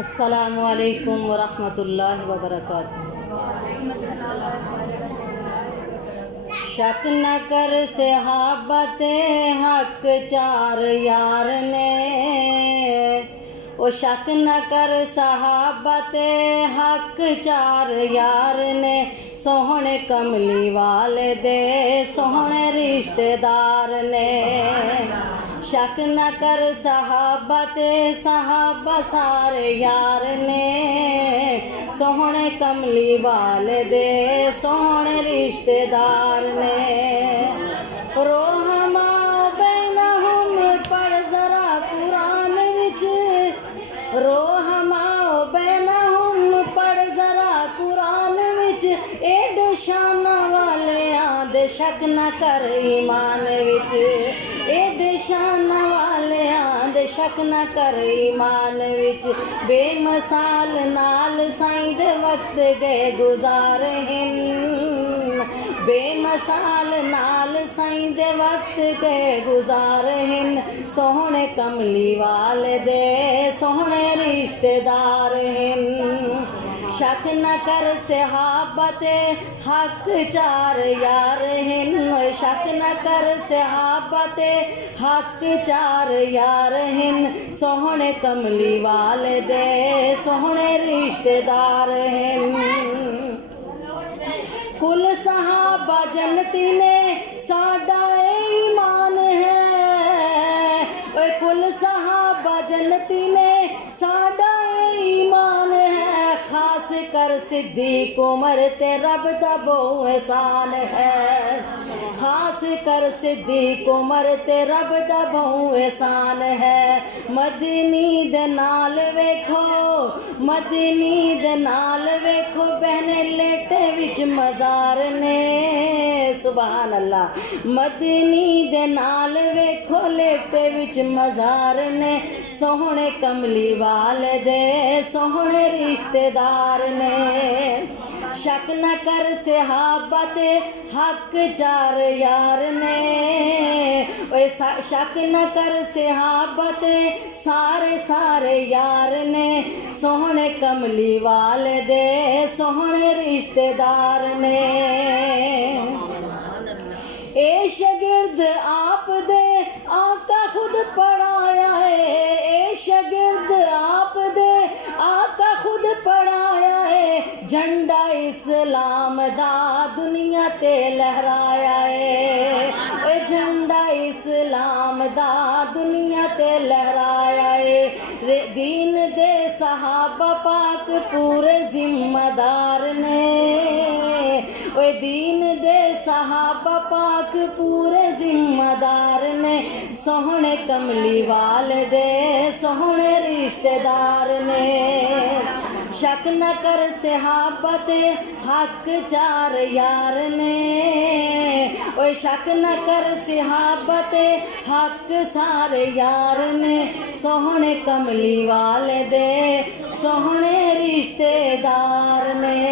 अस्सलामु अलैकुम वरहमतुल्लाहि वबरकातुहू। शक न कर सहाबते हक चार यार ने, ओ शक न कर सहाबते हक चार यार ने, सोहने कमली वाले दे सोहने रिश्तेदार ने। शक न कर सहाबते सहाबा सारे यार ने, सोहने कमली वाले दे सोहने रिश्तेदार ने। रोहमा बैनहुम पढ़ जरा कुरान विच, रोहमा बैनहुम पढ़ जरा कुरान विच, एड शान वाले आंदे शक न कर ईमान विच, एड शान वाले आंदे शक न कर ईमान विच। बेमिसाल नाल साईं दे वक्त गए गुजारे हिन, बेमिसाल नाल साईं दे वक्त गए गुजारे हिन, सोहने कमली वाले दे सोहने रिश्तेदार हिन। शक न कर सहाबते हक चार यार हिन, शक न कर सहाबते हक चार यार हिन, सोहने कमली वाले दे सोहने रिश्तेदार हिन। कुल सहाबा जन्नती ने साडा ईमान है, कुल सहाबा जन्नती ने साडा ईमान है, खास कर सिद्दीक उमर ते रब दा बहु एहसान है, खास कर सिद्दीक उमर ते रब दा बहु एहसान है। मदनी दे नाल वेखो, मदनी दे नाल वेखो बहने लेटे विच मजार ने, सुभान अल्लाह। मदनी दे नाल वेखो लेटे विच मजार ने, सोहने कमली वाले दे सोहने रिश्तेदार ने। शक न कर सहाबते हक चार यार ने, शक न कर सहाबते सारे सारे यार ने, सोहने कमली वाले दे सोहने रिश्तेदार ने। ए शगिर्द आप दे आका खुद पढ़ाया है, ए शगिर्द आप दे आका खुद पढ़ाया है, झंडा इस्लाम दा दुनिया ते लहराया है, झंडा इस्लाम दा दुनिया ते लहराया है। दीन दे सहाबा पाक पूरे जिम्मेदार ने, ओए दीन दे सहाबा पाक पूरे जिम्मेदार ने, सोहने कमली वाले दे सोहने रिश्तेदार ने। शक न कर सहाबते हक चार यार ने, ओए शक न कर सहाबते हक सारे यार ने, सोहने कमली वाले दे सोहने रिश्तेदार ने।